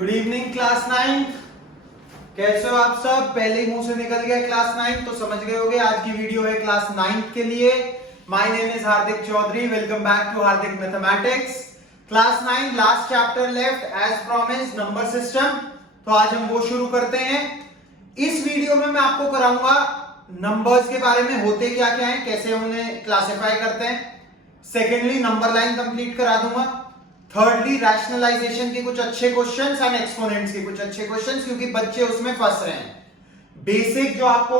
Good evening class 9। कैसे हो आप सब? पहले ही मुंह से निकल गया क्लास 9 तो समझ गए होंगे आज की वीडियो है क्लास 9 के लिए। My name is Hardik Chaudhary. Welcome back to Hardik mathematics class 9। Last chapter left as promised, number system. तो आज हम वो शुरू करते हैं। इस वीडियो में मैं आपको कराऊंगा नंबर्स के बारे में, होते क्या क्या है, कैसे उन्हें क्लासिफाई करते हैं। सेकेंडली नंबर लाइन कंप्लीट करा दूंगा। थर्डली रैशनलाइजेशन के कुछ अच्छे क्वेश्चंस एंड एक्सपोनेंट्स के कुछ अच्छे क्वेश्चंस, क्योंकि बच्चे उसमें फंस रहे हैं। बेसिक जो आपको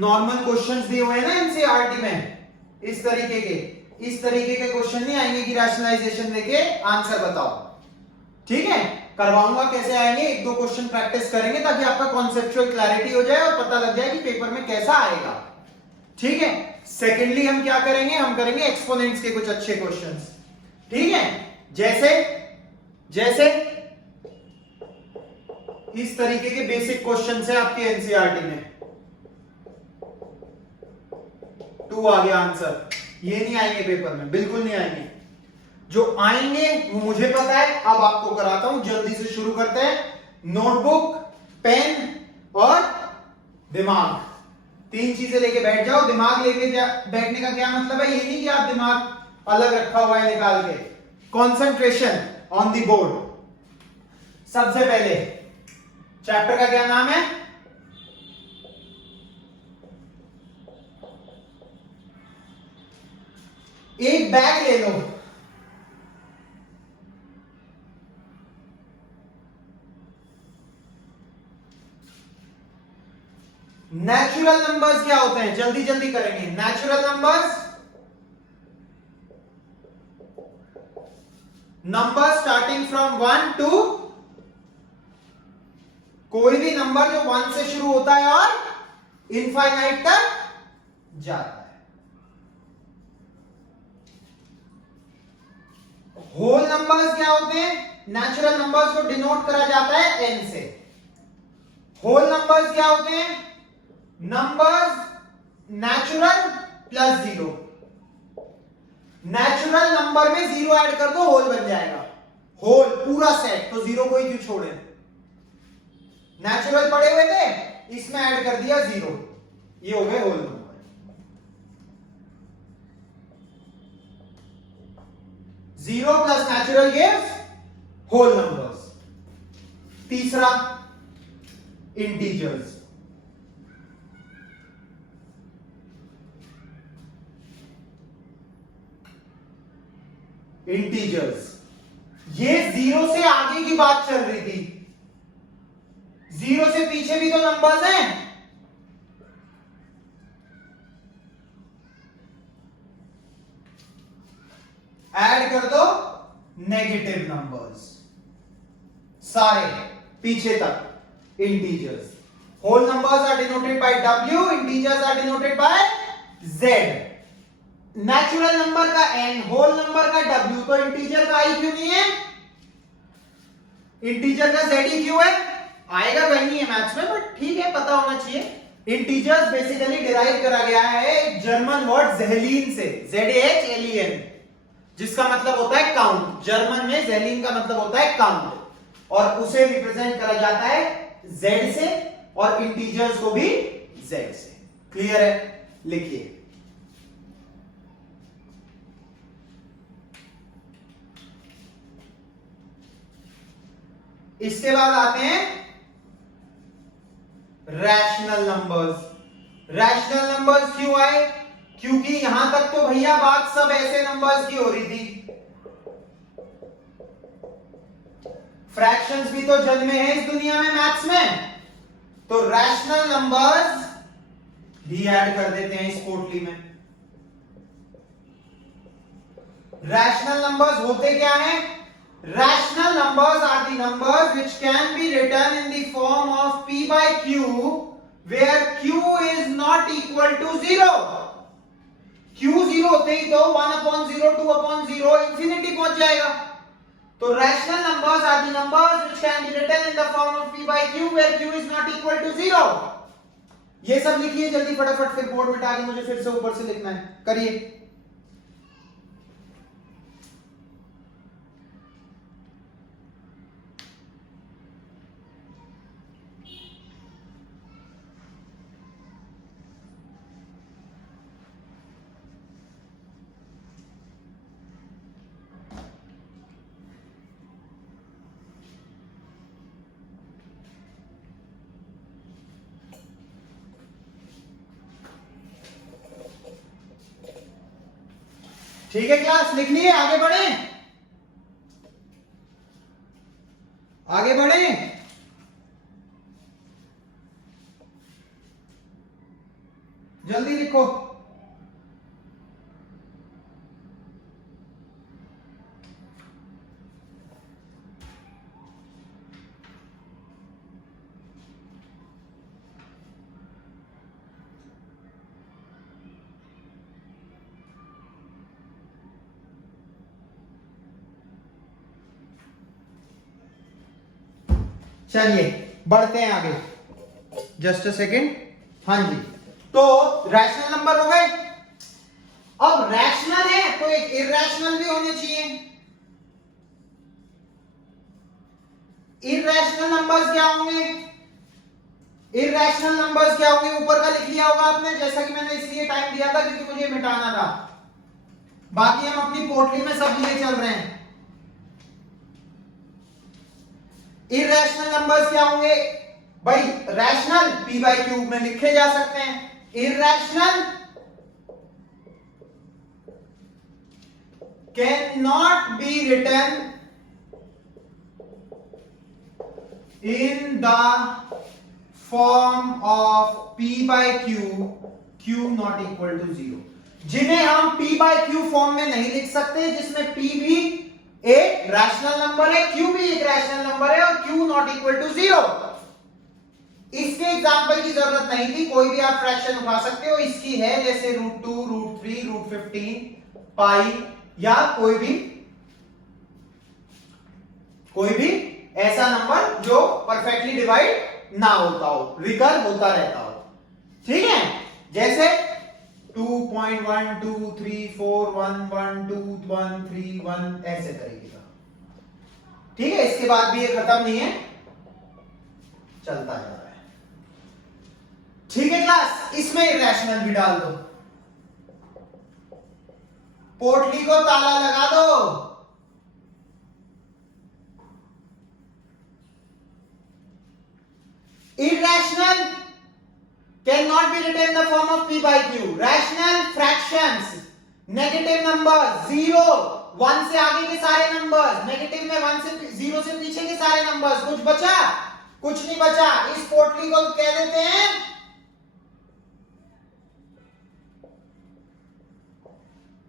नॉर्मल क्वेश्चंस दिए हुए हैं ना एनसीईआरटी में, इस तरीके के क्वेश्चन नहीं आएंगे कि रैशनलाइजेशन देके आंसर बताओ। ठीक है, करवाऊंगा कैसे आएंगे, एक दो क्वेश्चन प्रैक्टिस करेंगे ताकि आपका कॉन्सेप्चुअल क्लैरिटी हो जाए और पता लग जाए कि पेपर में कैसा आएगा। ठीक है। सेकेंडली हम क्या करेंगे, हम करेंगे एक्सपोनेंट्स के कुछ अच्छे क्वेश्चंस। ठीक है, जैसे इस तरीके के बेसिक क्वेश्चन है आपके एनसीईआरटी में। 2 आ गया आंसर। ये नहीं आएंगे पेपर में, बिल्कुल नहीं आएंगे। जो आएंगे वो मुझे पता है। अब आपको कराता हूं, जल्दी से शुरू करते हैं। नोटबुक, पेन और दिमाग, 3 चीजें लेके बैठ जाओ। दिमाग लेके बैठने का क्या मतलब है, ये नहीं कि आप दिमाग अलग रखा हुआ है निकाल के। Concentration on the board. सबसे पहले चैप्टर का क्या नाम है, एक बैग ले लो। नेचुरल नंबर्स क्या होते हैं, जल्दी जल्दी करेंगे। Natural numbers, number starting from 1 to, कोई भी नंबर जो 1 से शुरू होता है और इनफाइनाइट तक जाता है। होल नंबर्स क्या होते हैं, नेचुरल नंबर्स को डिनोट करा जाता है n से। होल नंबर्स क्या होते हैं, numbers natural plus 0। Natural number में 0 ऐड कर दो, होल बन जाएगा। होल पूरा सेट, तो 0 को ही क्यों छोड़े। नेचुरल पड़े हुए थे, इसमें ऐड कर दिया 0, ये हो गए whole number. Zero plus natural gives whole numbers. तीसरा इंटीजर्स। इंटीजर्स, ये 0 से आगे की बात चल रही थी। 0 से पीछे भी तो नंबर्स हैं। ऐड कर दो नेगेटिव नंबर्स, सारे पीछे तक integers. Whole numbers are denoted by W, integers are denoted by Z। Natural number का n, होल नंबर का W, तो इंटीजर का I क्यों नहीं है, इंटीजर का Z ही क्यों है। आएगा वही नहीं है मैथ्स में, बट ठीक है, पता होना चाहिए। इंटीजर्स बेसिकली डिराइव करा गया है जर्मन वर्ड ज़ेहलीन से, ZHLEN, जिसका मतलब होता है काउंट। जर्मन में ज़ेहलीन का मतलब होता है काउंट, और उसे रिप्रेजेंट करा जाता है Z से, और इंटीजर्स को भी Z से। क्लियर है, लिखिए। इसके बाद आते हैं रैशनल नंबर्स। रैशनल नंबर्स क्यों आए, क्योंकि यहां तक तो भैया बात सब ऐसे नंबर्स की हो रही थी। फ्रैक्शंस भी तो जन्मे हैं इस दुनिया में मैथ्स में, तो रैशनल नंबर्स भी ऐड कर देते हैं इस पोटली में। रैशनल नंबर्स होते क्या हैं, rational numbers are the numbers which can be written in the form of p by q where q is not equal to 0। q 0 होते ही तो 1/0, 2/0 इंफिनिटी पहुंच जाएगा। तो rational numbers are the numbers which can be written in the form of p by q where q is not equal to 0। ये सब लिखिए जल्दी फटाफट, फिर बोर्ड मिटा के मुझे फिर से ऊपर से लिखना है, करिए। ठीक है क्लास, लिख लिए, आगे बढ़े, आगे बढ़े। जल्दी लिखो। चलिए बढ़ते हैं आगे, जस्ट अ सेकेंड। हाँ जी, तो रैशनल नंबर हो गए। अब रैशनल है तो एक इरैशनल भी होने चाहिए। इरैशनल नंबर्स क्या होंगे? इरैशनल नंबर्स क्या होंगे? ऊपर का लिख लिया होगा आपने, जैसा कि मैंने इसलिए टाइम दिया था क्योंकि मुझे मिटाना था। बाकी हम अपनी पोटली में सब लिए चल रहे हैं। इरैशनल नंबर्स क्या होंगे भाई? रैशनल p बाई क्यूब में लिखे जा सकते हैं। Irrational can not be written in the form of p by q not equal to 0, जिन्हें हम p बाई क्यू फॉर्म में नहीं लिख सकते, जिसमें p भी एक रैशनल नंबर है, q भी एक रैशनल नंबर है और q नॉट इक्वल टू 0। इसके एग्जांपल की जरूरत नहीं थी, कोई भी आप फ्रैक्शन उठा सकते हो। इसकी है जैसे √2, √3, √15, पाई, या कोई भी ऐसा नंबर जो परफेक्टली डिवाइड ना होता हो, रिकर होता रहता हो। ठीक है, जैसे 2.1 2 3 4 1 1 2 1 3 1 ऐसे तरीके का। ठीक है, इसके बाद भी ये खत्म नहीं है, चलता जा रहा है। ठीक है क्लास, इसमें इरैशनल भी डाल दो, पोटली को ताला लगा दो। Irrational cannot be written in the form of p by q. Rational fractions, negative numbers, 0, 1 से आगे के सारे नंबर्स, नेगेटिव में 1 से 0 से पीछे के सारे नंबर्स, कुछ बचा? कुछ नहीं बचा। इस पोटली को कह देते हैं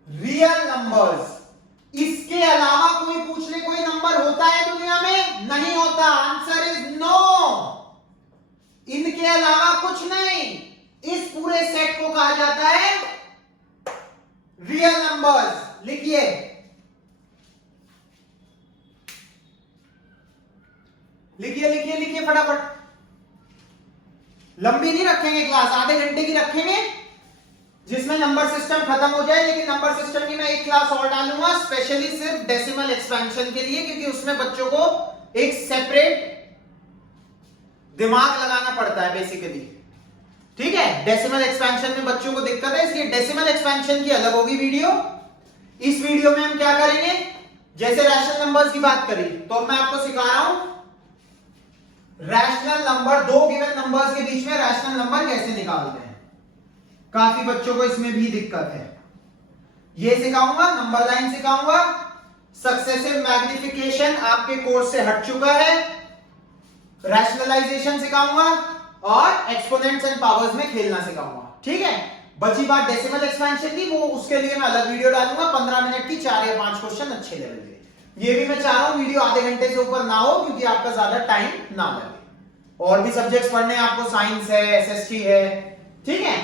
रियल नंबर्स। इसके अलावा कोई पूछ ले कोई नंबर होता है दुनिया में? नहीं होता, आंसर इज नो। इनके अलावा कुछ नहीं। इस पूरे सेट को कहा जाता है रियल नंबर्स। लिखिए, लिखिए लिखिए लिखिए फटाफट। लंबी नहीं रखेंगे क्लास, आधे घंटे की रखेंगे जिसमें नंबर सिस्टम खत्म हो जाए। लेकिन नंबर सिस्टम की मैं एक क्लास और डालूंगा स्पेशली सिर्फ डेसिमल एक्सपेंशन के लिए, क्योंकि उसमें बच्चों को एक सेपरेट दिमाग लगाना पड़ता है बेसिकली। ठीक है, डेसिमल एक्सपेंशन में बच्चों को दिक्कत है, इसलिए डेसिमल एक्सपेंशन की अलग होगी वीडियो। इस वीडियो में हम क्या करेंगे, जैसे रैशनल नंबर्स की बात करी, तो मैं आपको सिखा रहा हूं रैशनल नंबर, दो गिवन नंबर्स के बीच में रैशनल नंबर कैसे निकालते हैं। काफी बच्चों को इसमें भी दिक्कत है, ये सिखाऊंगा, नंबर लाइन सिखाऊंगा। सक्सेसिव मैग्निफिकेशन आपके कोर्स से हट चुका है, रैशनलाइजेशन सिखाऊंगा और एक्सपोनेंट्स एंड पावर्स में खेलना सिखाऊंगा। ठीक है, बची बात डेसिमल एक्सपेंशन की, वो उसके लिए मैं अलग वीडियो डालूंगा 15 मिनट की, 4 या 5 क्वेश्चन अच्छे लेवल के। ये भी मैं चाह रहा हूं वीडियो आधे घंटे से ऊपर ना हो, क्योंकि आपका ज्यादा टाइम ना लगे। और भी सब्जेक्ट्स पढ़ने हैं आपको, साइंस है, एसएसटी है। ठीक है,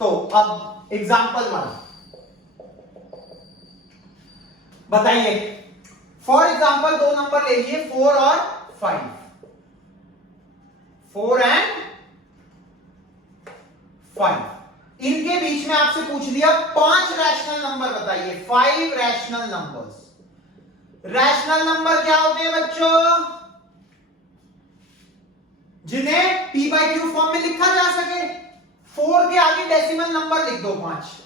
तो अब एग्जांपल 1 बताइए। फॉर एग्जांपल दो नंबर ले लीजिए, 4 और 5, 4 एंड 5। इनके बीच में आपसे पूछ लिया 5 रैशनल नंबर बताइए, 5 रैशनल नंबर्स। रैशनल नंबर क्या होते हैं बच्चों? जिन्हें p बाई क्यू फॉर्म में लिखा जा सके। 4 के आगे डेसिमल नंबर लिख दो 5।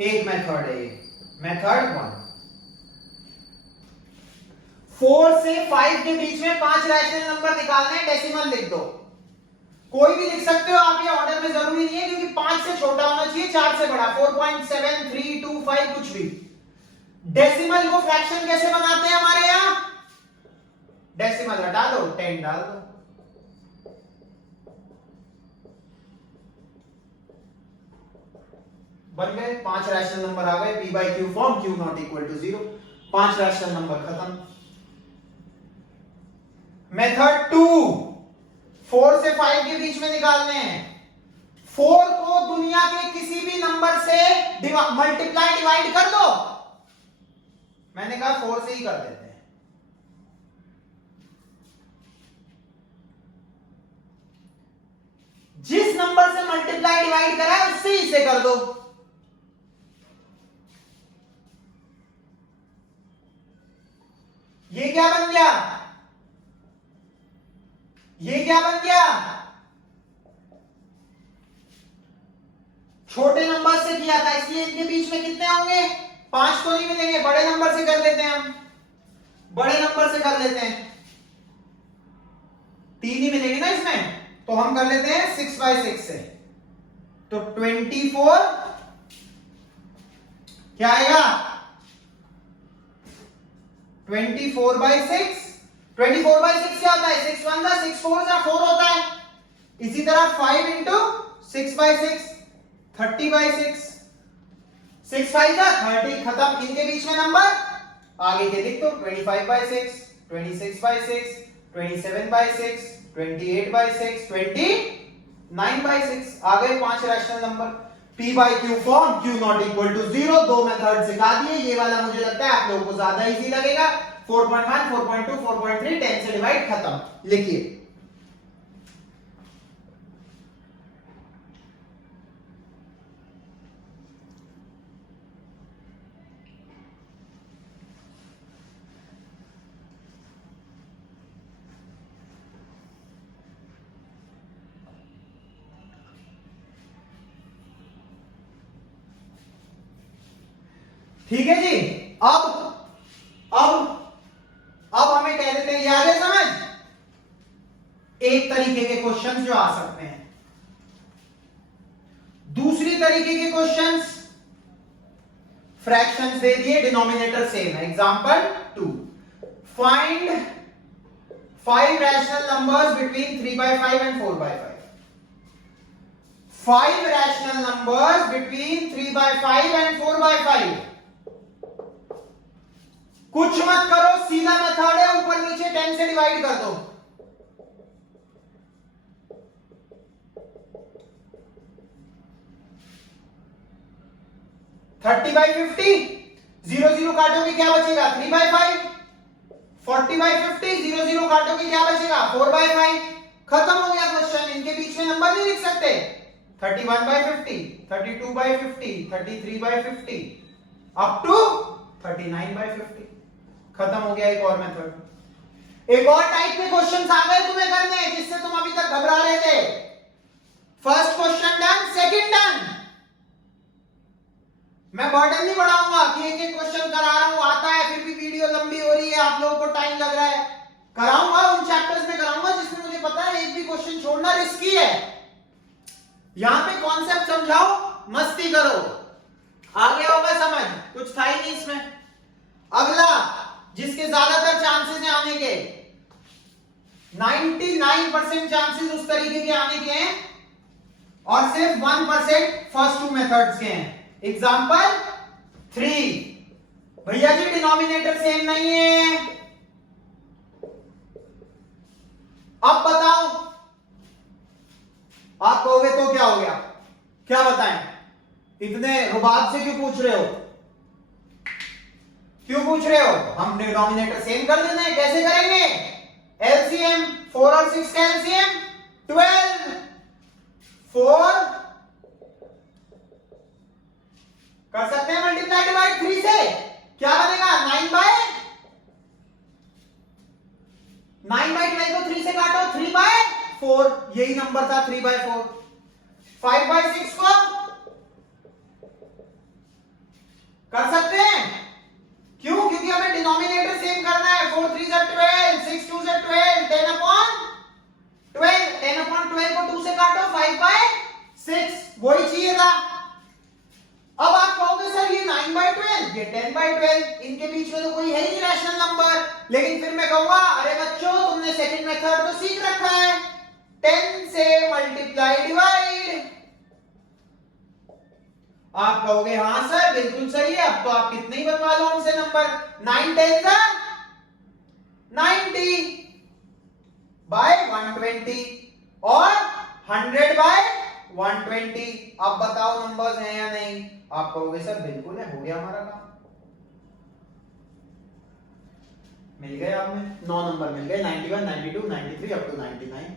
एक मेथड है, मेथड 1। 4 से 5 के बीच में 5 रैशनल नंबर निकालने हैं, डेसिमल लिख दो। कोई भी लिख सकते हो आप, ये ऑर्डर में जरूरी नहीं है क्योंकि 5 से छोटा होना चाहिए, 4 से बड़ा, 4.7325 कुछ भी। डेसिमल को फ्रैक्शन कैसे बनाते हैं हमारे यहां? डेसिमल हटा दो, 10 डाल दो। बन गए 5 रैशनल नंबर आ गए, p by q form, q not equal to 0। 5 rational number खत्म। मेथड 2, 4 से 5 के बीच में निकालने हैं। 4 को दुनिया के किसी भी नंबर से मल्टीप्लाई डिवाइड कर दो। मैंने कहा 4 से ही कर देते हैं। जिस नंबर से मल्टीप्लाई डिवाइड करा है उससे ही इसे कर दो। ये क्या बन गया? ये क्या बन गया? छोटे नंबर से किया था इसलिए इनके बीच में कितने होंगे? 5 तो नहीं मिलेंगे, बड़े नंबर से कर लेते हैं हम, बड़े नंबर से कर लेते हैं। 3 ही मिलेंगे ना इसमें, तो हम कर लेते हैं 6/6 से। तो 24 क्या आएगा? 24/6। 24/6 क्या होता है? 6 1 जा 6 4 जा 4 होता है। इसी तरह 5 इंटू 6/6 30/6, 6 5 जा 30, खत्म। इनके बीच में नंबर आगे के लिख दो, 25/6, 26/6, 27/6, 28/6, 29/6। आ गए 5 rational number. p by q form, q not equal to 0। 2 method सिखा दिए। ये वाला मुझे लगता है आप लोगों को ज्यादा इजी लगेगा। 4.1, 4.2, 4.3, 10 से डिवाइड, खत्म। लिखिए ठीक है जी। अब हमें कह देते हैं, ये आ गया समझ? एक तरीके के क्वेश्चंस जो आ सकते हैं। दूसरी तरीके के क्वेश्चंस, फ्रैक्शंस दे दिए, डिनोमिनेटर सेम है। Example 2, find 5 rational numbers between 3/5 and 4/5। 5 rational numbers between 3/5 and 4/5। कुछ मत करो, सीधा मेथड है, ऊपर नीचे 10 से डिवाइड कर दो। थर्टी बाई 50, 0 0 काटोगे क्या बचेगा? 3/5। 40/50, 0 0 काटोगे क्या बचेगा? 4/5। खत्म हो गया क्वेश्चन। इनके बीच में नंबर नहीं लिख सकते। 31/50, 32/50, 33/50 अप टू 39/50। खत्म हो गया एक और मेथड। एक और टाइप के क्वेश्चंस आ गए तुम्हें करने, जिससे तुम अभी तक घबरा रहे थे। First question done, second done. मैं बर्डन नहीं बढ़ाऊंगा कि एक एक क्वेश्चन करा रहा हूं, आता है फिर भी वीडियो लंबी हो रही है, आप लोगों को टाइम लग रहा है। कराऊंगा उन चैप्टर्स में कराऊंगा जिसमें मुझे पता है एक भी क्वेश्चन छोड़ना रिस्की है। यहां पे कॉन्सेप्ट समझाओ, मस्ती करो, आ गया होगा समझ, कुछ था ही नहीं इसमें। अगला, जिसके ज्यादातर चांसेस हैं आने के, 99% चांसेस उस तरीके के आने के हैं और सिर्फ 1% फर्स्ट 2 मेथड्स के हैं। एग्जाम्पल 3, भैया जी डिनोमिनेटर सेम नहीं है। अब बताओ, आप कहोगे तो क्या हो गया, क्या बताएं? इतने रुबाब से क्यों पूछ रहे हो? क्यों पूछ रहे हो? हम डिनोमिनेटर सेम कर देना है, कैसे करेंगे? एलसीएम, 4 और 6 का एलसीएम 12। 4 कर सकते हैं मल्टीप्लाई डिवाइड 3 से, क्या बनेगा? 9/12 को 3 से काटो, 3/4, यही नंबर था 3/4। 5/6 को कर सकते हैं, क्यों? क्योंकि हमें डिनोमिनेटर सेम करना है। 4 3 12, 6 2 12, 10/, 12, 10/12 को 2 से काटो, 5/6, वही चाहिए था। अब आप कहोगे सर ये 9/12, ये 10/12, इनके बीच में तो कोई है ही नहीं रैशनल नंबर। लेकिन फिर मैं कहूंगा अरे बच्चों तुमने सेकंड मेथड तो सीख रखा है, 10 से मल्टीप्लाई डिवाइड। आप कहोगे हाँ सर बिल्कुल सही है, अब तो आप कितने ही बनवा लो हमसे नंबर, 9 10 90 बाय 120 और 100/120। अब बताओ नंबर्स हैं या नहीं? आप कहोगे सर बिल्कुल है, हो गया हमारा काम, मिल गए आपने 9 नंबर मिल गए, 91 92 93 up to 99।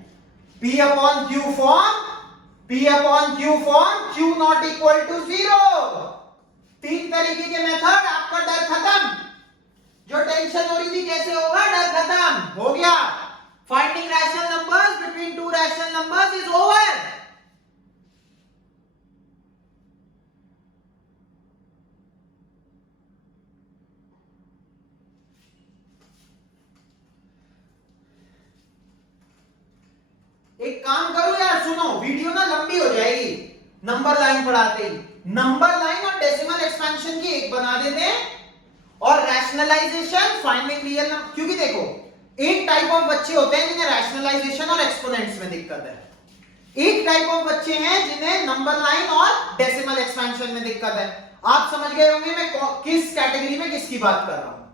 P upon Q form, P upon Q form, Q not equal to 0। 3 तरीके के मेथड, आपका डर खत्म, जो टेंशन हो रही थी कैसे होगा, डर खत्म हो गया। Finding rational numbers between two rational numbers is over. एक काम करो यार, सुनो, वीडियो ना लंबी हो जाएगी नंबर लाइन पढ़ाते ही। नंबर लाइन और डेसिमल एक्सपेंशन की एक बना देते हैं, और रैशनलाइजेशन, फाइंडिंग रियल नंबर। क्योंकि देखो एक टाइप ऑफ बच्चे होते हैं जिन्हें रैशनलाइजेशन और एक्सपोनेंट्स में दिक्कत है, एक टाइप ऑफ बच्चे हैं जिन्हें नंबर लाइन और डेसिमल एक्सपेंशन में दिक्कत है। आप समझ गए होंगे मैं किस कैटेगरी में किसकी बात कर रहा हूं,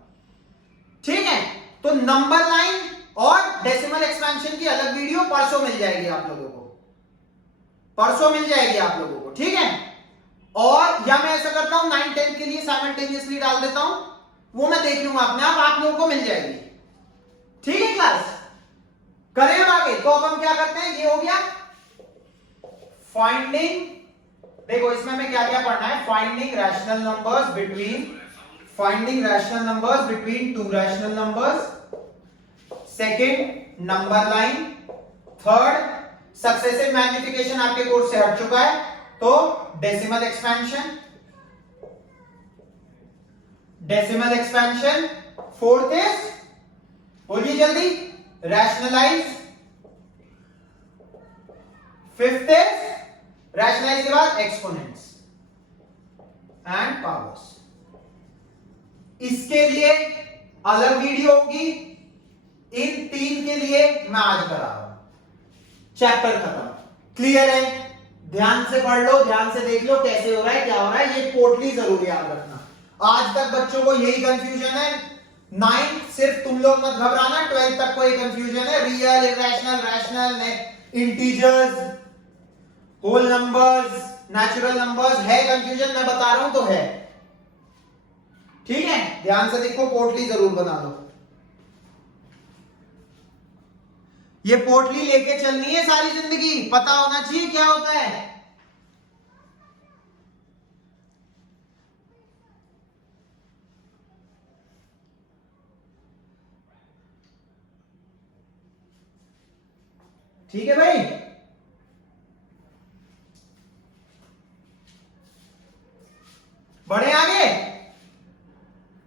ठीक है? तो नंबर लाइन और डेसिमल एक्सपेंशन की अलग वीडियो परसों मिल जाएगी आप लोगों को, परसों मिल जाएगी आप लोगों को, ठीक है? और या मैं ऐसा करता हूं 9 10 के लिए साइमल्टेनियसली डाल देता हूं, वो मैं देख लूंगा अपने आप लोगों को मिल जाएगी, ठीक है क्लास? करें हम आगे, तो अब हम क्या करते हैं, ये हो गया फाइंडिंग, देखो इसमें हमें क्या क्या पढ़ना है, finding rational numbers between, finding rational numbers between two rational numbers, second number line, third successive magnification आपके कोर्स से हट चुका है तो decimal expansion, decimal expansion, fourth is, बोलिए जल्दी, रैशनलाइज, फिफ्थ इज रैशनलाइज के बाद एक्सपोनेंट्स एंड पावर्स। इसके लिए अलग वीडियो होगी, इन 3 के लिए मैं आज करा रहा हूं, चैप्टर खत्म, क्लियर है? ध्यान से पढ़ लो, ध्यान से देख लो कैसे हो रहा है, क्या हो रहा है, ये पोर्टली जरूर याद रखना। आज तक बच्चों को यही कंफ्यूजन है, 9th सिर्फ तुम लोग मत घबराना, 12th तक कोई कंफ्यूजन है, real, irrational, rational, integers, whole numbers, natural numbers है कंफ्यूजन, मैं बता रहा हूं तो है, ठीक है? ध्यान से देखो, पोर्टली जरूर बना लो, ये पोर्टली लेके चलनी है सारी जिंदगी, पता होना चाहिए क्या होता है। ठीक है भाई, बढ़े आगे,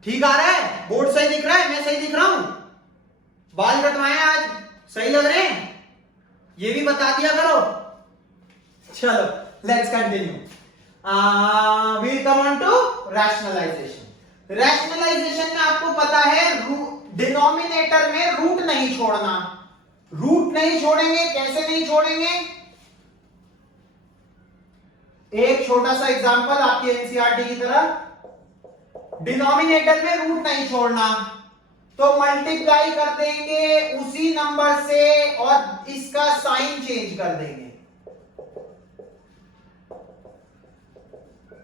ठीक आ रहा है, बोर्ड सही दिख रहा है, मैं सही दिख रहा हूं, बाल कटवाए आज सही लग रहे हैं, ये भी बता दिया करो। चलो let's continue, we'll come on to rationalization. Rationalization में आपको पता है डिनोमिनेटर में रूट नहीं छोड़ना, रूट नहीं छोड़ेंगे, कैसे नहीं छोड़ेंगे, एक छोटा सा एग्जांपल आपकी एनसीईआरटी की तरह, डिनोमिनेटर में रूट नहीं छोड़ना, तो मल्टीप्लाई कर देंगे उसी नंबर से और इसका साइन चेंज कर देंगे।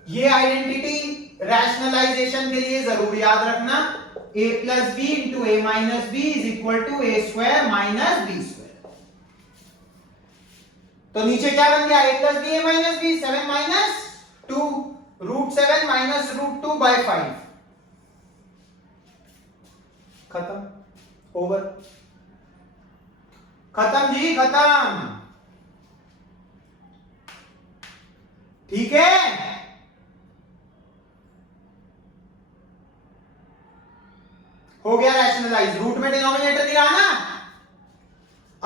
ये आइडेंटिटी रैशनलाइजेशन के लिए जरूर याद रखना, a plus b into a minus b is equal to a square minus b square. तो नीचे क्या बन गया, a plus b a minus b, 7 minus 2, √7 minus √2/5, खत्म, ओवर, खत्म जी, खत्म, ठीक है? हो गया रैशनलाइज, रूट में डिनोमिनेटर नहीं रहा ना।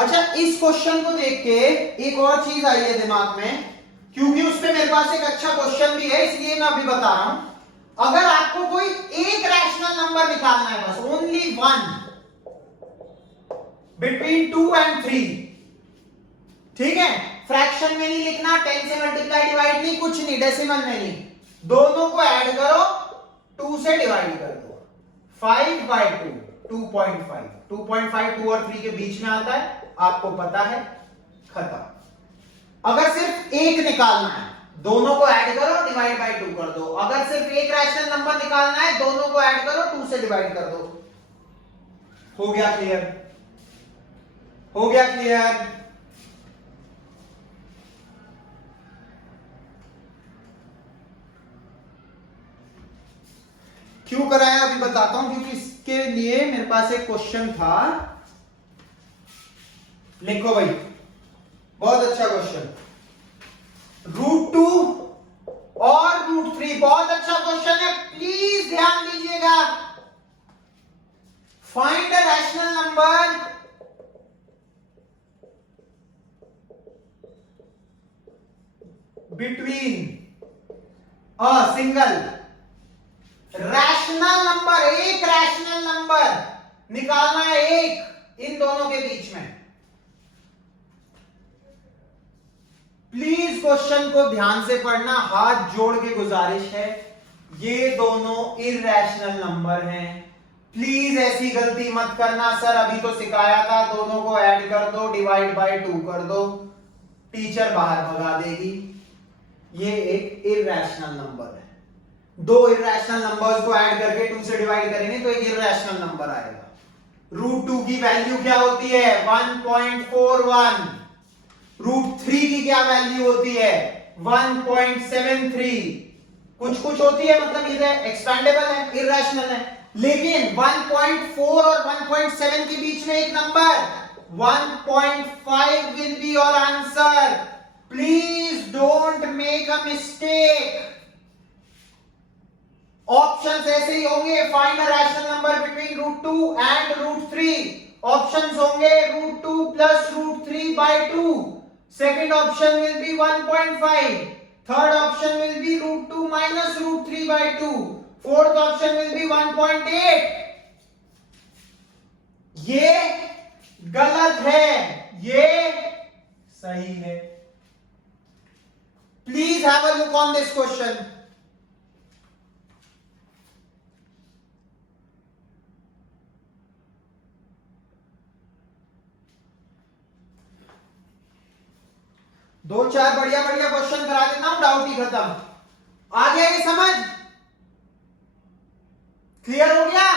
अच्छा, इस क्वेश्चन को देख के एक और चीज आई है दिमाग में, क्योंकि उसपे मेरे पास एक अच्छा क्वेश्चन भी है, इसलिए मैं अभी बता रहा हूं। अगर आपको कोई एक रैशनल नंबर निकालना है, बस ओनली वन बिटवीन 2 and 3, ठीक है, फ्रैक्शन में नहीं लिखना, 10 से मल्टीप्लाई डिवाइड नहीं, कुछ नहीं, डेसिमल में नहीं, दोनों को ऐड करो, 2 से डिवाइड कर दो, 5/2, 2.5, 2.5 2 और 3 के बीच में आता है, आपको पता है, खत्म। अगर सिर्फ एक निकालना है, दोनों को ऐड करो, डिवाइड बाय 2 कर दो। अगर सिर्फ एक रैशनल नंबर निकालना है, दोनों को ऐड करो, 2 से डिवाइड कर दो। हो गया क्लियर? हो गया क्लियर? क्यों कराया अभी बताता हूं, क्योंकि इसके लिए मेरे पास एक क्वेश्चन था। लिखो भाई, बहुत अच्छा क्वेश्चन, √2 और √3, बहुत अच्छा क्वेश्चन है, प्लीज ध्यान दीजिएगा। Find a rational number between a single rational number, एक रैशनल नंबर निकालना है, एक, इन दोनों के बीच में। प्लीज क्वेश्चन को ध्यान से पढ़ना, हाथ जोड़ के गुजारिश है, ये दोनों इरैशनल नंबर हैं, प्लीज ऐसी गलती मत करना, सर अभी तो सिखाया था, दोनों को ऐड कर दो, डिवाइड बाय 2 कर दो, टीचर बाहर भगा देगी। ये एक इरैशनल नंबर है, दो इरैशनल नंबर्स को ऐड करके 2 से डिवाइड करेंगे तो एक इरैशनल नंबर आएगा। √2 की वैल्यू क्या होती है? 1.41। √3 की क्या वैल्यू होती है? 1.73। कुछ कुछ होती है, मतलब ये एक्सपेंडेबल है, इरैशनल है, लेकिन 1.4 और 1.7 के बीच में एक number 1.5 will be your answer. Please don't make a mistake. Options ऐसे ही होंगे, find a rational number between √2 and √3। Options होंगे √2 plus √3/2। Second option will be 1.5। Third option will be √2 minus √3/2। Fourth option will be 1.8। ये गलत है, ये सही है। Please have a look on this question. दो चार बढ़िया बढ़िया क्वेश्चन करा देता हूं, डाउट ही खत्म। आ गया ये समझ? क्लियर हो गया?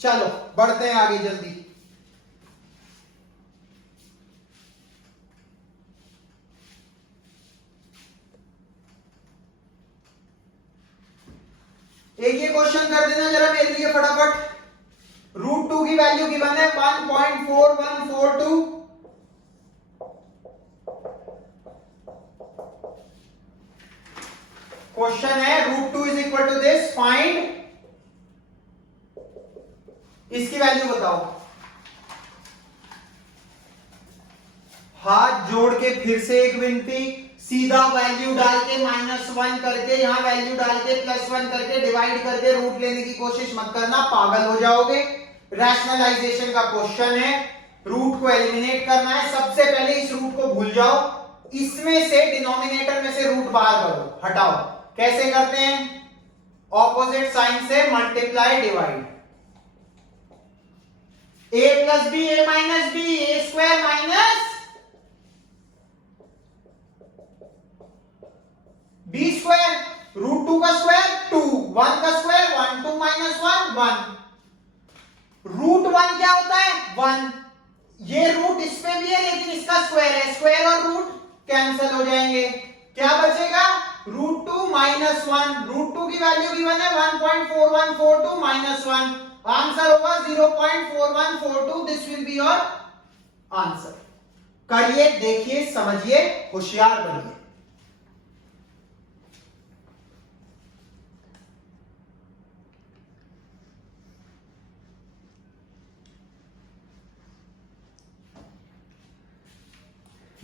चलो बढ़ते हैं आगे जल्दी। एक ये क्वेश्चन कर देना जरा मेरे लिए फटाफट। √2 की वैल्यू गिवन है 1.4142। क्वेश्चन है √2 is equal to this, find, इसकी वैल्यू बताओ। हाथ जोड़ के फिर से एक विनती, सीधा वैल्यू डाल के -1 करके, यहां वैल्यू डाल के +1 करके डिवाइड करके रूट लेने की कोशिश मत करना, पागल हो जाओगे। रैशनलाइजेशन का क्वेश्चन है, रूट को एलिमिनेट करना है। सबसे पहले इस रूट को भूल जाओ, इसमें से डिनोमिनेटर में से रूट बाहर करो, हटाओ। कैसे करते हैं? ऑपोजिट साइन से multiply divide. a plus b, a minus b, a square minus b square. √2 का स्क्वायर 2, 1 का स्क्वायर 1, 2 माइनस 1 1। √1 क्या होता है? 1। ये रूट इस पे भी है लेकिन इसका स्क्वायर है, स्क्वायर और रूट कैंसिल हो जाएंगे, क्या बचेगा? √2 माइनस 1। √2 की वैल्यू गिवन है 1.4142 माइनस 1। आंसर होगा 0.4142। This will be your answer. करिए, देखिए, समझिए, होशियार बनिए।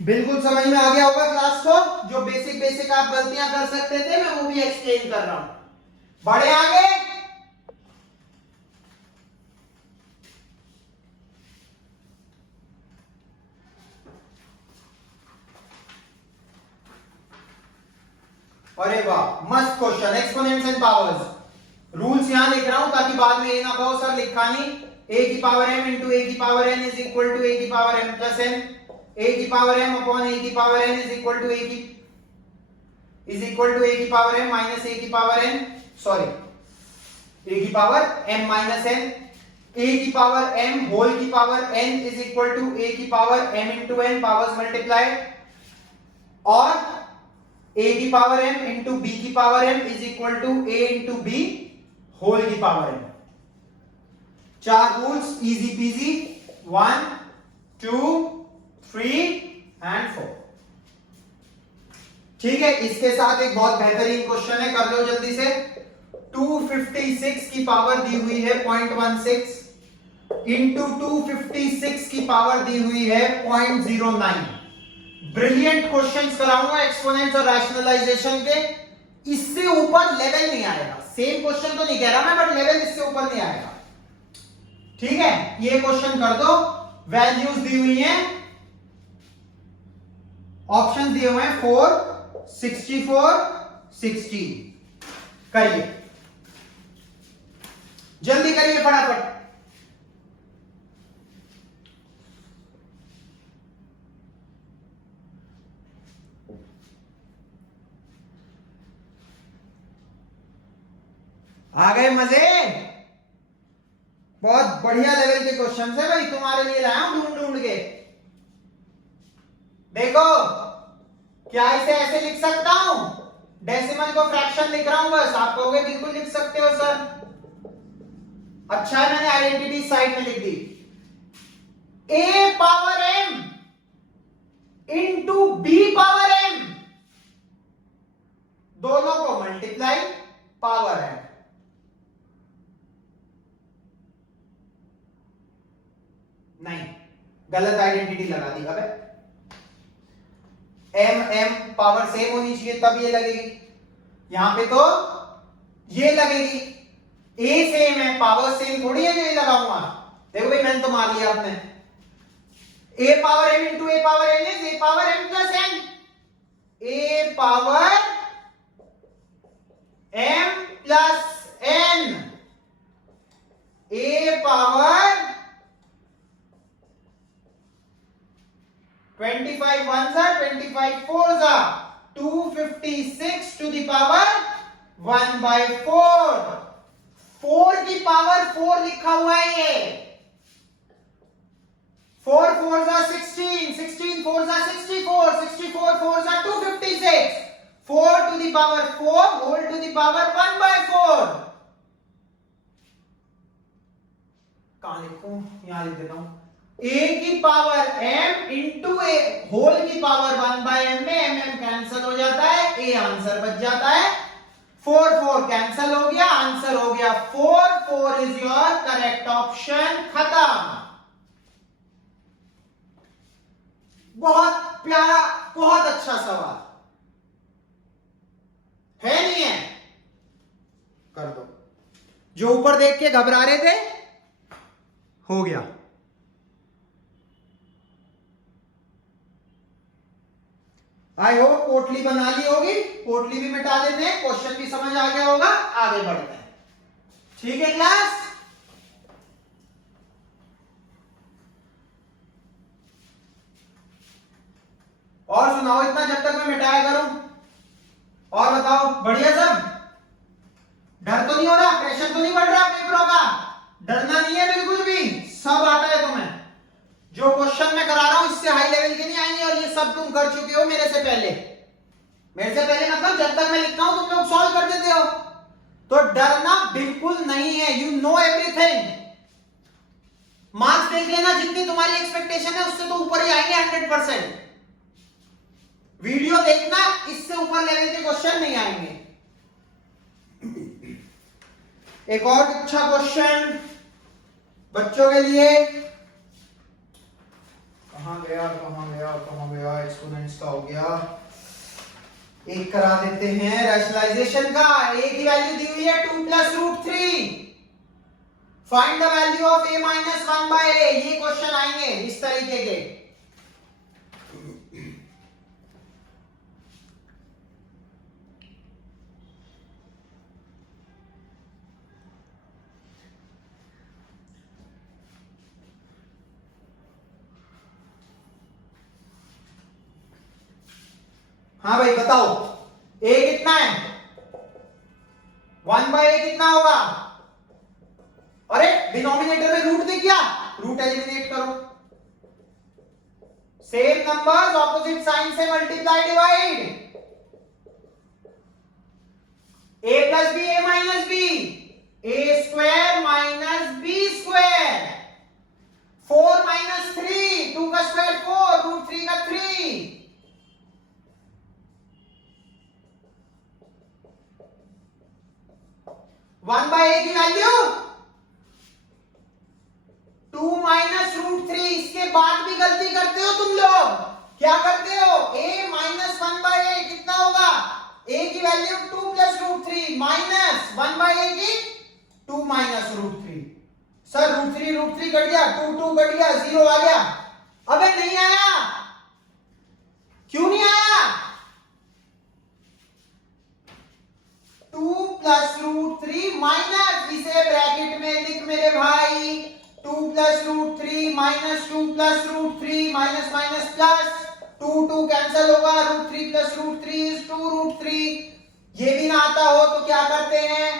बिल्कुल समझ में आ गया होगा क्लास को। जो बेसिक बेसिक आप गलतियां कर सकते थे मैं वो भी एक्सप्लेन कर रहा हूं। बढ़े आगे। अरे वाह, मस्त question. Exponents and powers. Rules यहां लिख रहा हूं ताकि बाद में ये ना कहो सर लिखा नहीं। a की पावर m इंटू a की power n is equal to a की power m plus n। a की पावर m अपॉन a की power n is equal to a की पावर m माइनस a की power n, sorry a की power m minus n। a की power m whole की power n is equal to a की power m into n, powers multiply, और a की power m into b की power m is equal to a into b whole की power m। चार rules, easy peasy. 1 2 3 and 4। ठीक है, इसके साथ एक बहुत बेहतरीन क्वेश्चन है, कर लो जल्दी से। 256 की पावर दी हुई है 0.16 इंटू 256 की पावर दी हुई है 0.09। ब्रिलियंट क्वेश्चंस कराऊंगा एक्सपोनेंट्स और रैशनलाइजेशन के। इससे ऊपर लेवल नहीं आएगा। सेम क्वेश्चन तो नहीं कह रहा मैं, बट लेवल इससे ऊपर नहीं आएगा। ठीक है, ये क्वेश्चन कर दो। वैल्यूज दी हुई हैं, ऑप्शन दिए हुए हैं 4 64 16। करिए, जल्दी करिए फटाफट। आ गए मजे। बहुत बढ़िया लेवल के क्वेश्चन है भाई, तुम्हारे लिए लाया हूं ढूंढ ढूंढ के। देखो, क्या इसे ऐसे लिख सकता हूं? डेसिमल को फ्रैक्शन लिख रहा हूं बस। आप कहोगे बिल्कुल लिख सकते हो सर। अच्छा है मैंने आइडेंटिटी साइड में लिख दी। a power m into b power m, दोनों को मल्टीप्लाई, पावर है। नहीं, गलत आइडेंटिटी लगा दी। अबे m m पावर सेम होनी चाहिए तब ये लगेगी। यहां पे तो ये लगेगी। a सेम है, पावर सेम थोड़ी है जो ये लगाऊंगा। देखो भाई, मैंने तो मार लिया आपने। a power m into a power n is a power m plus n। a power m plus n, a power 25 ones are 25 fours are 256 to the power 1 by 4। 4 की पावर 4 लिखा हुआ है ये। 4 fours are 16, 16 fours are 64, 64 fours are 256, 4 to the power 4 whole to the power 1 by 4। कहां लिखूं? यहां लिख देता हूं। a की power m into a whole की पावर 1 बाय m में m कैंसिल हो जाता है, a आंसर बच जाता है। 4 4 कैंसिल हो गया, आंसर हो गया 4। 4 इज योर करेक्ट ऑप्शन। खत्म। बहुत प्यारा, बहुत अच्छा सवाल है, नहीं है? कर दो। जो ऊपर देख के घबरा रहे थे, हो गया। आई होप पोटली बना ली होगी। पोटली भी मिटा देते हैं, क्वेश्चन भी समझ आ गया होगा। आगे बढ़ते हैं। ठीक है क्लास? और सुनाओ इतना जब तक मैं मिटाया करूं। और बताओ, बढ़िया सब? डर तो नहीं हो रहा? प्रेशर तो नहीं बढ़ रहा पेपरों का? डरना नहीं है बिल्कुल भी, सब आता है तुम्हें। जो क्वेश्चन मैं करा रहा हूं इससे हाई लेवल के नहीं आएंगे, और ये सब तुम कर चुके हो मेरे से पहले। मेरे से पहले मतलब जब तक मैं लिखता हूं तुम लोग सॉल्व कर देते हो। तो डरना बिल्कुल नहीं है। You know everything. मार्क्स देख लेना, जितनी तुम्हारी एक्सपेक्टेशन है उससे तो ऊपर ही आएंगे 100%। वीडियो देखना, इससे ऊपर लेवल के क्वेश्चन नहीं आएंगे। एक और अच्छा क्वेश्चन बच्चों के लिए। कहाँ गया एक्सपोनेंट्स का हो गया। एक करा देते हैं रैशनलाइजेशन का। ए की वैल्यू दी हुई है 2 plus root 3। Find the value of a minus 1 by a। ये क्वेश्चन आएंगे इस तरीके के। हाँ भाई बताओ, a कितना है? 1 बाय a कितना होगा? अरे डिनोमिनेटर में रूट दे क्या, रूट एलिमिनेट करो। सेम नंबर्स ऑपोजिट साइन से multiply divide. a plus b a minus b, a square minus b square. 4 minus 3, 2 का स्क्वायर 4, रूट 3 का 3। 1 बाय a की वैल्यू 2 माइनस रूट 3। इसके बाद भी गलती करते हो तुम लोग। क्या करते हो? a माइनस 1 बाय a कितना होगा? a की value 2 plus root 3 minus 1 by a की 2 minus root 3। Sir root 3 cut गया, 2 कट गया, 0 आ गया। अबे नहीं आया, क्यों नहीं आया? 2 प्लस रूट 3 माइनस, इसे ब्रैकेट में लिख मेरे भाई। 2 plus root 3 minus 2 plus root 3 minus minus plus 2 cancel होगा। Root 3 plus root 3 is 2 root 3। ये भी ना आता हो तो क्या करते हैं?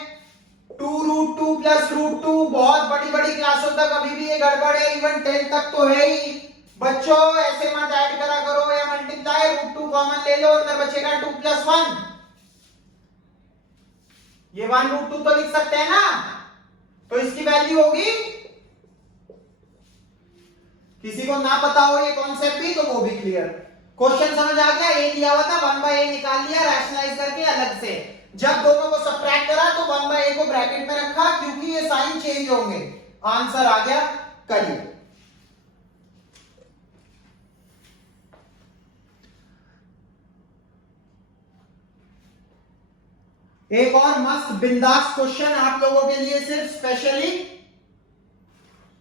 2 रूट 2 प्लस रूट 2। बहुत बड़ी बड़ी क्लासों तक अभी भी ये गड़बड़ है, इवन 10 तक तो है ही। बच्चों ऐसे मत ऐड करा करो या मल्टीप्लाई। रूट 2 कॉमन ले लो, अंदर बचेगा 2 प्लस 1। ये 1 रूट 2 तो लिख सकते हैं ना, तो इसकी वैल्यू होगी। किसी को ना पता हो ये कॉन्सेप्ट भी तो वो भी क्लियर। क्वेश्चन समझ आ गया? ए दिया हुआ था, 1 बाय a निकाल लिया रैशनलाइज करके अलग से। जब दोनों को सब्ट्रैक्ट करा तो 1 बाय a को ब्रैकेट में रखा, क्योंकि ये साइन चेंज होंगे। आंसर आ गया। करिए। एक और मस्त बिंदास क्वेश्चन आप लोगों के लिए सिर्फ स्पेशली।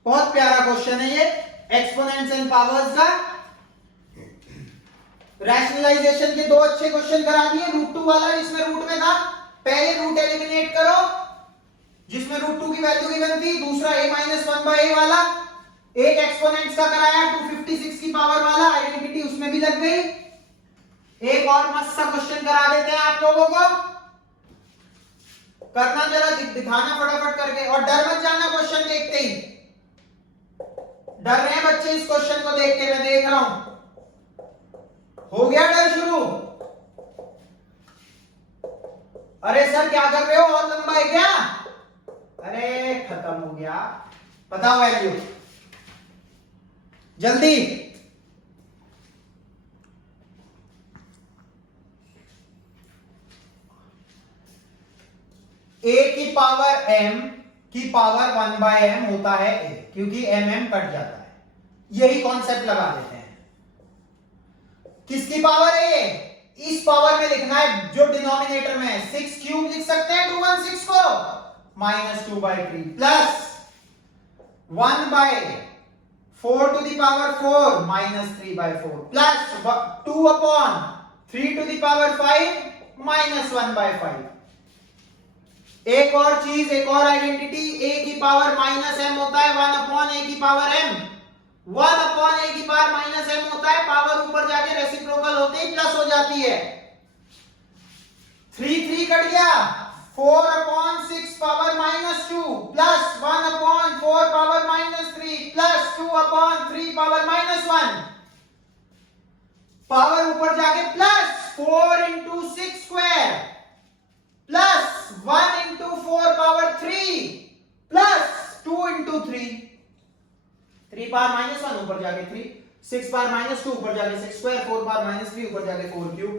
बहुत प्यारा क्वेश्चन है ये, एक्सपोनेंट्स एंड पावर्स का। रैशनलाइजेशन के 2 अच्छे क्वेश्चन करा दिए। रूट 2 वाला जिसमें रूट में था, पहले रूट एलिमिनेट करो जिसमें रूट 2 की वैल्यू गिवन थी। दूसरा a माइनस 1 बाय a वाला। एक एक्सपोनेंट्स का कराया 256 की पावर वाला, आइडेंटिटी उसमें भी लग गई। एक और मस्त सा क्वेश्चन करा देते हैं आप लोगों को। करना जरा, दिखाना फटाफट करके, और डर मत जाना क्वेश्चन देखते ही। डर रहे हैं बच्चे इस क्वेश्चन को देख के, मैं देख रहा हूं। हो गया डर शुरू? अरे सर क्या कर रहे हो, और लंबा है क्या? अरे खत्म हो गया। बताओ वैल्यू जल्दी। a की पावर m की पावर 1 बाय m होता है a, क्योंकि mm कट जाता है। यही कॉन्सेप्ट लगा देते हैं। किसकी पावर है ये? इस पावर में लिखना है जो डिनोमिनेटर में है। 6 क्यूब लिख सकते हैं 216 को, minus 2 by 3 plus 1 by 4 to the power 4 minus 3 by 4 plus 2 upon 3 to the power 5 minus 1 by 5। एक और चीज, एक और आइडेंटिटी, a की पावर माइनस m होता है 1 अपॉन a की पावर m। 1 अपॉन a की पावर माइनस m होता है, पावर ऊपर जाके रेसिप्रोकल होते ही प्लस हो जाती है। 3 कट गया। 4 upon 6 power minus 2 plus 1 upon 4 power minus 3 plus 2 upon 3 power minus 1। Power ऊपर जाके plus 4 into 6 square plus 1 into 4 power 3 plus 2 into 3। 3 power minus 1 ऊपर जाके 3, 6 पावर माइनस 2 ऊपर जाके 6 स्क्वायर, 4 पावर माइनस 3 ऊपर जाके 4 cube.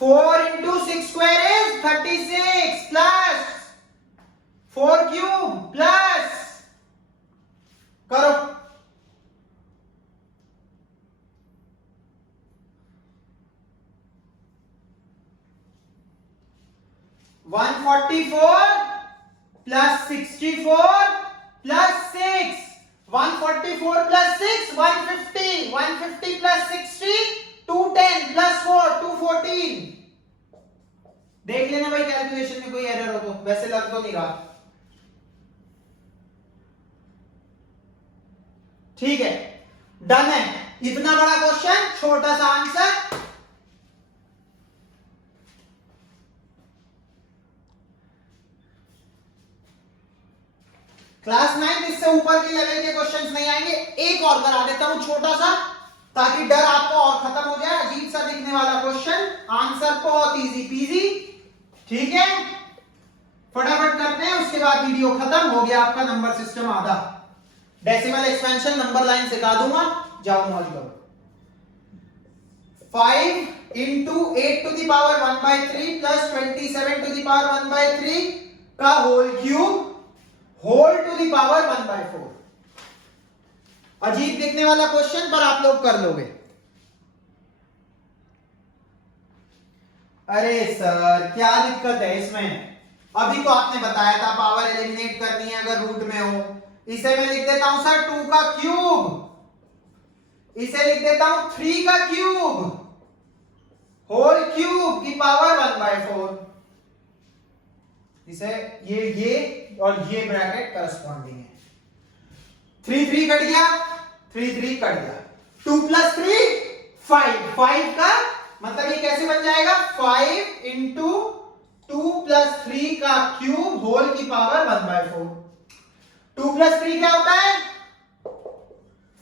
4 into 6 square is 36 plus 4 cube plus करो 144 plus 64 plus 6, 144 plus 6 150, 150 plus 60 210 plus 4 214। देख लेना भाई कैलकुलेशन में कोई एरर हो तो, वैसे लग तो नहीं रहा। ठीक है, डन है। इतना बड़ा क्वेश्चन, छोटा सा आंसर। क्लास 9 इससे ऊपर के लेवल के क्वेश्चंस नहीं आएंगे। एक और करा देता हूं छोटा सा, ताकि डर आपको और खत्म हो जाए। अजीब सा दिखने वाला क्वेश्चन, आंसर बहुत इजी पीजी। ठीक है, फटाफट करते हैं, उसके बाद वीडियो खत्म हो गया। आपका नंबर सिस्टम आधा। डेसिमल एक्सपेंशन नंबर लाइन सिखा दूंगा, जाओ मौज करो। 5 into 8 to the power 1/3 plus 27 to the power 1/3 का whole cube whole to the power 1/4। अजीब दिखने वाला क्वेश्चन, पर आप लोग कर लोगे। अरे सर क्या दिक्कत है इसमें? अभी तो आपने बताया था पावर एलिमिनेट करनी है अगर रूट में हो। इसे मैं लिख देता हूं सर 2 का क्यूब, इसे लिख देता हूं 3 का क्यूब होल क्यूब की पावर 1/4। इसे ये और ये ब्रैकेट करस्पॉन्डिंग है। 3 3 कट गया, 3 3 कट गया। 2 प्लस 3 5, 5 का मतलब ये कैसे बन जाएगा? 5 इंटू 2 प्लस 3 का क्यूब होल की पावर 1/4। 2 प्लस 3 क्या होता है?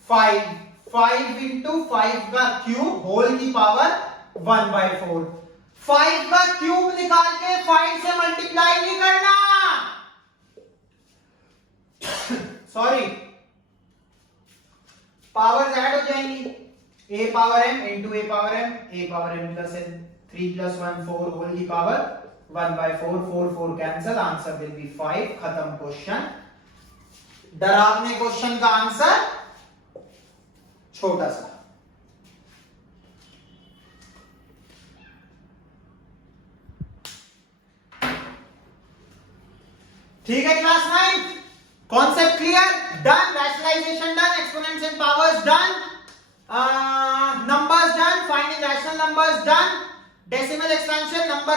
5, 5 इंटू 5 का क्यूब होल की पावर 1/4। 5 का क्यूब निकाल के 5 से मल्टीप्लाई नहीं करना, सॉरी, पावर ऐड हो जाएंगी। a power m into a power m, a power m plus n, 3 plus 1 4 whole की power 1/4, 4 4 cancel, answer will be 5। खत्म क्वेश्चन। डरावने क्वेश्चन का आंसर छोटा सा। ठीक है class 9, concept clear, done, rationalization done, exponents and powers done, numbers done, finding rational numbers done, decimal expansion number